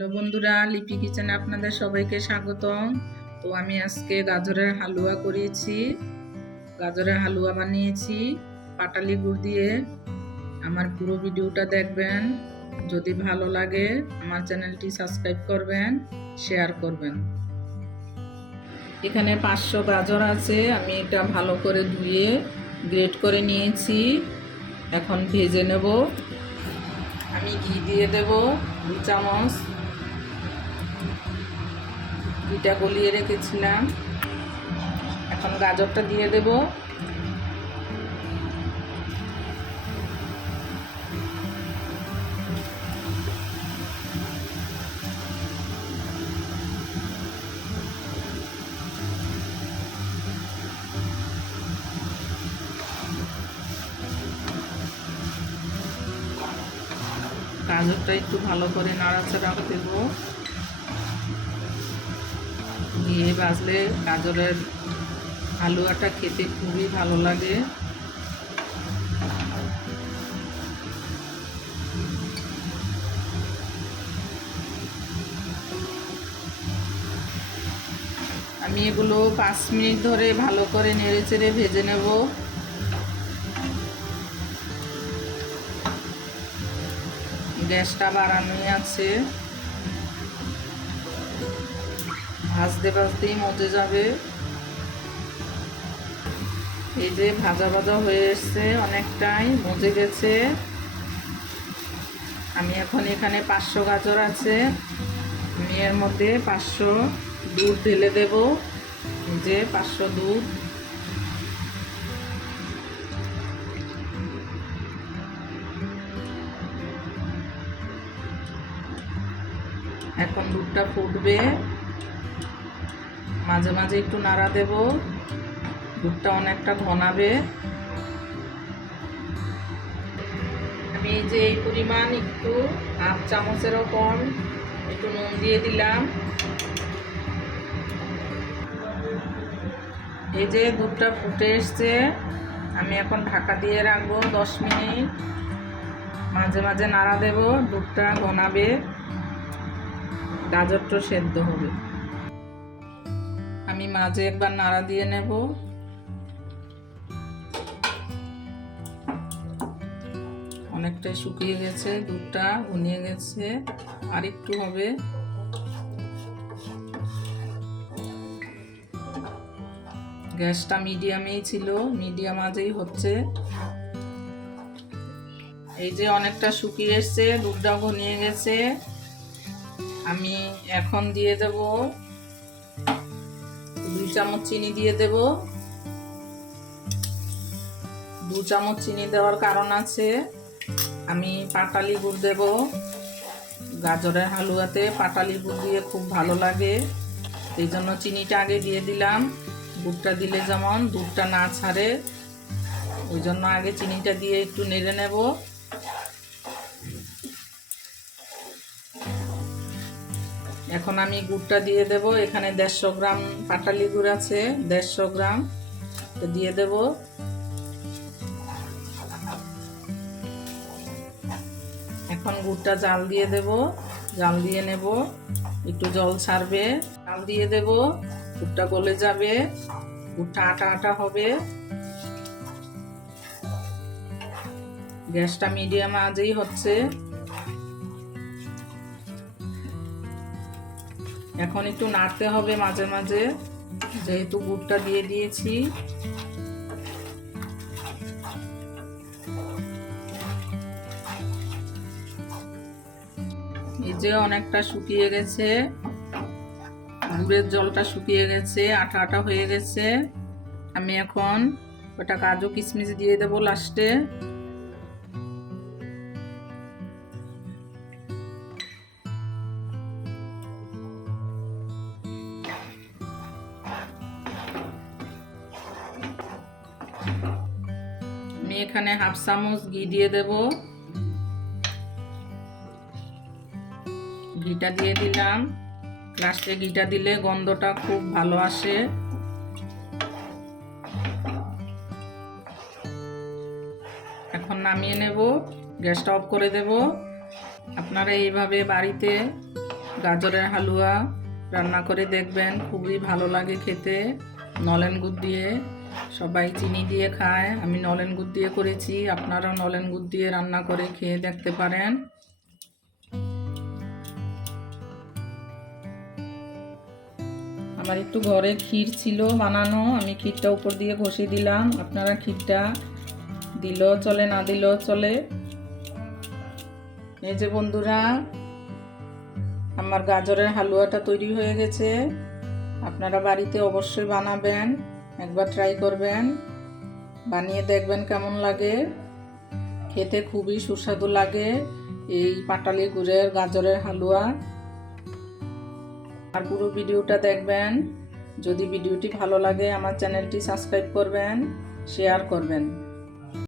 Hello বন্ধুরা, লিপি কিচেনে আপনাদের সবাইকে স্বাগতম। তো আমি আজকে গাজরের হালুয়া করেছি। গাজরের হালুয়া বানিয়েছি, পাটালি গুড় দিয়ে। আমার পুরো ভিডিওটা দেখবেন। যদি ভালো লাগে, আমার চ্যানেলটি সাবস্ক্রাইব করবেন, শেয়ার করবেন। এখানে পাঁচশো গাজর আছে, আমি এটা ভালো করে ধুয়ে গ্রেট করে নিয়েছি। এখন ভেজে নেব। আমি ঘি দিয়ে দেব দু চামচ। ঘিটা গলিয়ে রেখেছিলাম। এখন গাজরটা দিয়ে দেব। গাজরটা একটু ভালো করে নাড়াচাড়া দেবো। দিয়ে বাজলে গাজরের হালুয়াটা খেতে খুবই ভালো লাগে। আমি এগুলো পাঁচ মিনিট ধরে ভালো করে নেড়ে চেড়ে ভেজে নেব। গ্যাসটা বাড়ানোই আছে। ভাজতে ভাজতেই মজে যাবে। এই যে ভাজা ভাজা হয়ে এসছে অনেকটাই, মজে গেছে। আমি এখন এখানে পাঁচশো গাজর আছে। আমি এর মধ্যে পাঁচশো দুধ ঢেলে দেব। যে পাঁচশো দুধ। এখন দুধটা ফুটবে। মাঝে মাঝে একটু নাড়া দেব। দুধটা অনেকটা ঘনাবে। আমি যে এই পরিমাণ একটু হাফ চামচেরও কম একটু নুন দিয়ে দিলাম। এই যে দুধটা ফুটে এসছে, আমি এখন ঢাকা দিয়ে রাখব দশ মিনিট। মাঝে মাঝে নাড়া দেব, দুধটা ঘনাবে। গাজরটা সেদ্ধ হবে। আমি মাঝে একবার নাড়া দিয়ে নেব। অনেকটাই শুকিয়ে গেছে, দুধটা ঘনিয়ে গেছে, আর একটু হবে। গ্যাসটা মিডিয়ামেই ছিল, মিডিয়াম আজেই হচ্ছে। এই যে অনেকটা শুকিয়ে এসছে, দুধটাও ঘনিয়ে গেছে। আমি এখন দিয়ে দেব। দুই চামচ চিনি দিয়ে দেব। দু চামচ চিনি দেওয়ার কারণ আছে, আমি পাটালি গুড় দেব। গাজরের হালুয়াতে পাটালি গুড় দিয়ে খুব ভালো লাগে, এই জন্য চিনিটা আগে দিয়ে দিলাম। গুড়টা দিলে যেমন দুধটা না ছাড়ে, ওই জন্য আগে চিনিটা দিয়ে একটু নেড়ে নেব। এখন আমি গুড়টা দিয়ে দেব। এখানে দেড়শো গ্রাম পাটালি গুড় আছে, দেড়শো গ্রাম। দিয়ে দেব। এখন গুড়টা জাল দিয়ে দেব। জাল দিয়ে নেব। একটু জল ছাড়বে। জাল দিয়ে দেব। গুড়টা গলে যাবে। গুড়টা আটা আটা হবে। গ্যাসটা মিডিয়াম আজই হচ্ছে। এখন একটু নাড়তে হবে মাঝে মাঝে, যেহেতু গুড়টা দিয়ে দিয়েছি। এই যে অনেকটা শুকিয়ে গেছে গুড়ের জলটা শুকিয়ে গেছে আটা আটা হয়ে গেছে। আমি এখন ওটা কাজু কিশমিশ দিয়ে দেবো লাস্টে। আমি এখানে হাফ চামচ ঘি দিয়ে দেব। ঘিটা দিয়ে দিলাম। লাস্টে ঘিটা দিলে গন্ধটা খুব ভালো আসে। এখন নামিয়ে নেব, গ্যাসটা অফ করে দেব। আপনারা এইভাবে বাড়িতে গাজরের হালুয়া রান্না করে দেখবেন, খুবই ভালো লাগে খেতে, নলেন গুড় দিয়ে। সবাই চিনি দিয়ে খায়। আমি নলেন গুড় দিয়ে করেছি। আপনারাও নলেন গুড় দিয়ে রান্না করে খেয়ে দেখতে পারেন। আমার একটু ঘরে ক্ষীর ছিল বানানো। আমি ক্ষীরটা উপর দিয়ে ঘষে দিলাম। আপনারা ক্ষীরটা দিলেও চলে, না দিলেও চলে। এই যে বন্ধুরা, আমার গাজরের হালুয়াটা তৈরি হয়ে গেছে। আপনারা বাড়িতে অবশ্যই বানাবেন। একবার ট্রাই করবেন। বানিয়ে দেখবেন কেমন লাগে। খেতে খুবই সুস্বাদু লাগে। এই পাটালি গুড়ের, গাজরের হালুয়া। আর পুরো ভিডিওটা দেখবেন। যদি ভিডিওটি ভালো লাগে, আমার চ্যানেলটি সাবস্ক্রাইব করবেন শেয়ার করবেন।